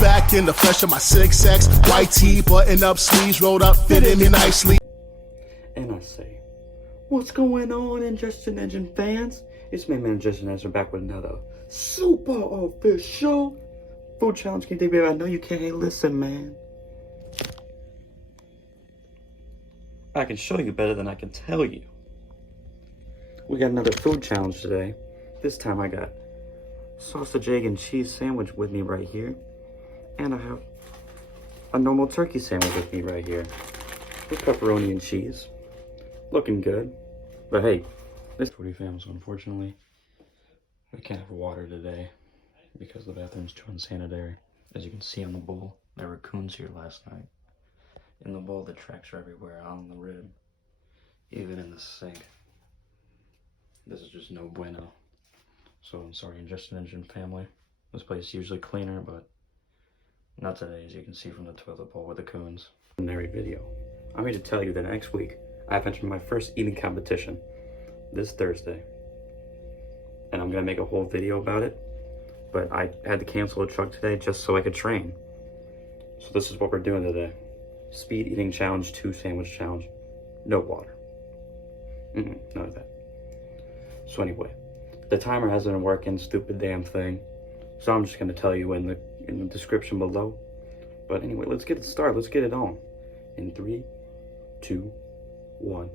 back in the flesh of my 6X. White tee, button up sleeves, rolled up, fitting me nicely. And I say, what's going on, Ingestion Engine fans? It's me, man, Ingestion Engine, back with another super official food challenge. Can you think, I know you can't. Hey, listen, man. I can show you better than I can tell you. We got another food challenge today. This time I got sausage, egg, and cheese sandwich with me right here. And I have a normal turkey sandwich with me right here. With pepperoni and cheese. Looking good. But hey, this foodie fam, so unfortunately, we can't have water today because the bathroom's too unsanitary. As you can see on the bowl, there were raccoons here last night. In the bowl, the tracks are everywhere, on the rib, even in the sink. This is just no bueno. So I'm sorry, Ingestion Engine family. This place is usually cleaner, but not today, as you can see from the toilet bowl with the coons. Preliminary video. I'm here to tell you that next week, I've entered my first eating competition this Thursday. And I'm gonna make a whole video about it, but I had to cancel a truck today just so I could train. So this is what we're doing today. Speed eating challenge, 2 sandwich challenge, no water. None of that. So anyway, the timer hasn't been working, stupid damn thing. So I'm just gonna tell you in the description below. But anyway, let's get it started. Let's get it on. In 3, 2, 1.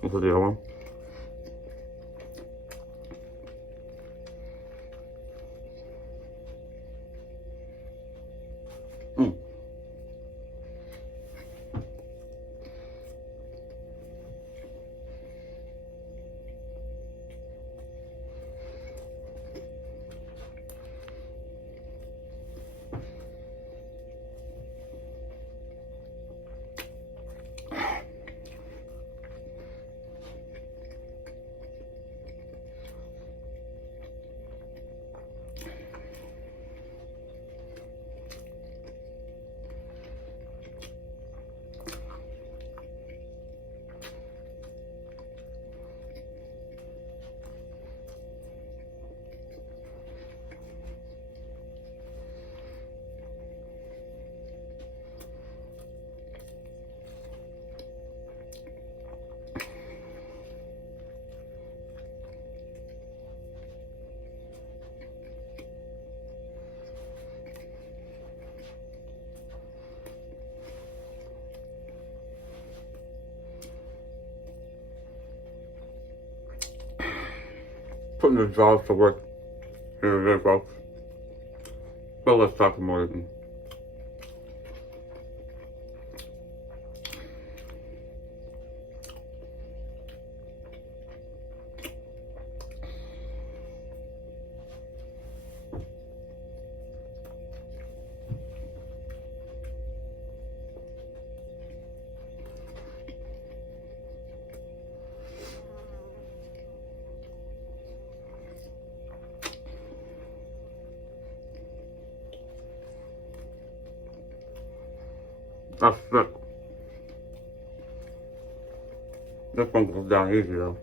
What's the other one? Putting the jaws to work here it is, folks. But let's talk more than that's sick. This one goes down easy though.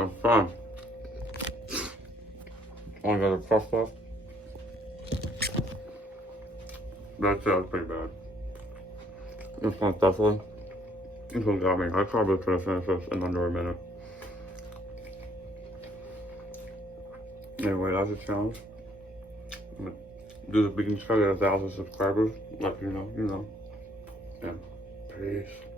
I'm fine. Only got a crust left. That sounds pretty bad. This one's definitely. This one got me. I probably could have finished this in under a minute. Anyway, that's a challenge. I'm gonna do the beginning try to get 1,000 subscribers. Let you know, Yeah. Peace.